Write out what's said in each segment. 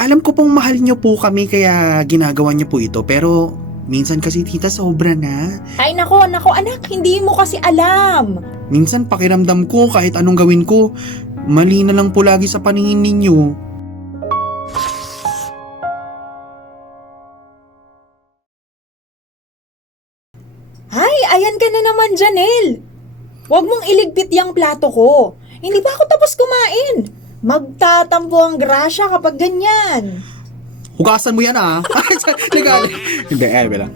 Alam ko pong mahal nyo po kami kaya ginagawa nyo po ito pero minsan kasi tita sobra na. Ay nako, nako anak, hindi mo kasi alam. Minsan pakiramdam ko kahit anong gawin ko, mali na lang po lagi sa paningin ninyo. Ay, ayan ka na naman, Janelle. Huwag mong iligpit yung plato ko. Hindi pa ako tapos kumain. Magtatampo ang grasya kapag ganyan. Hugasan mo yan ah. Legal. Hindi, eh, lang.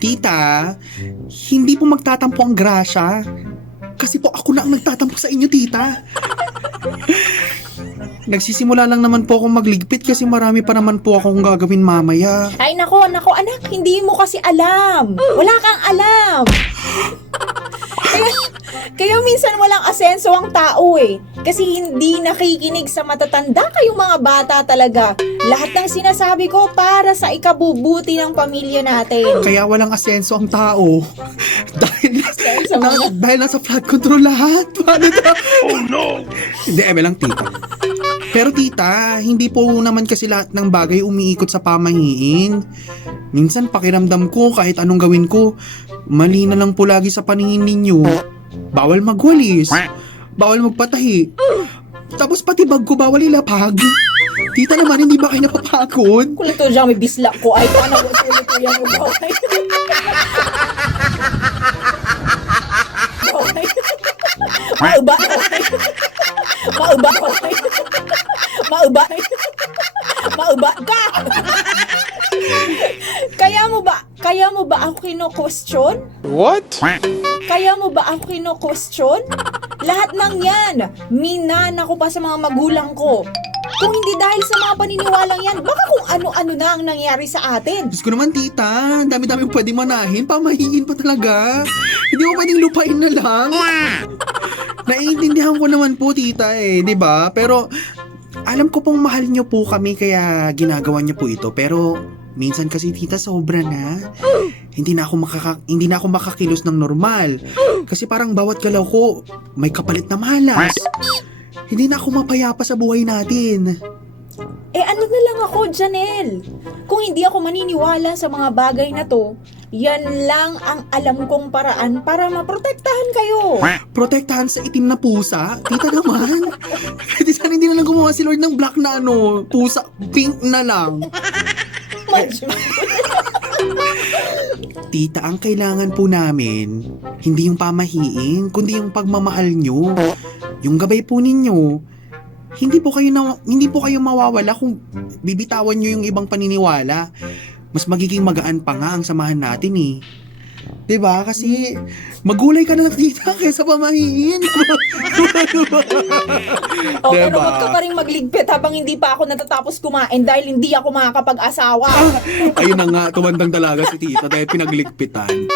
Tita, hindi po magtatampo ang grasya. Kasi po ako na ang nagtatampo sa inyo, tita. Nagsisimula lang naman po akong magligpit kasi marami pa naman po akong gagawin mamaya. Ay nako, nako anak, hindi mo kasi alam. Wala kang alam. Kaya, minsan walang asenso ang tao eh. Kasi hindi nakikinig sa matatanda kayong mga bata talaga. Lahat ng sinasabi ko para sa ikabubuti ng pamilya natin. Kaya walang asenso ang tao. dahil, na, mga- dahil nasa flat control lahat. Paano? Oh no! Hindi, eme lang tita. Pero tita, hindi po naman kasi lahat ng bagay umiikot sa pamahiin. Minsan pakiramdam ko kahit anong gawin ko, mali na lang po lagi sa paningin ninyo. Bawal magwalis. Bawal magpatahi. Tapos pati bag ko bawal ilapag. Tita naman, hindi ba kayo napapagod? Kung ito dyan may bisla ko, ay paano ko tuloy ko yan. Baway. Mauba. Mauba. Mauba. Mauba ka. Kino-question? What? Kaya mo ba ako kino-question? Lahat ng yan, minana ko pa sa mga magulang ko. Kung hindi dahil sa mga paniniwalang yan, baka kung ano-ano na ang nangyari sa atin. Diyos ko naman tita, ang dami-dami mo pwedeng manahin, pamahiin pa talaga. Hindi mo pwedeng lupain na lang. Naiintindihan ko naman po tita eh, di ba? Pero alam ko pong mahal nyo po kami kaya ginagawa nyo po ito. Pero minsan kasi tita sobra na. Hindi na ako makaka hindi na ako makakilos ng normal. Kasi parang bawat galaw ko may kapalit na malas. Hindi na ako mapayapa sa buhay natin. Eh ano na lang ako, Janelle? Kung hindi ako maniniwala sa mga bagay na to, yan lang ang alam kong paraan para maprotektahan kayo. protektahan sa itim na pusa? Tita naman. Di sana hindi na lang gumawa si Lord ng black na ano, pusa, pink na lang. Madyo. Tita, ang kailangan po namin, hindi yung pamahiin, kundi yung pagmamahal nyo. Yung gabay po ninyo. Hindi po kayo na, hindi po kayo mawawala kung bibitawan nyo yung ibang paniniwala. Mas magiging magaan pa nga ang samahan natin eh. 'Di ba? Kasi magulay ka na lang tita kaysa pamahiin. O pero Diba? wag ka pa rin magligpit habang hindi pa ako natatapos kumain dahil hindi ako makakapag-asawa. Ayun na nga, tumandang dalaga si tita dahil pinagligpitan.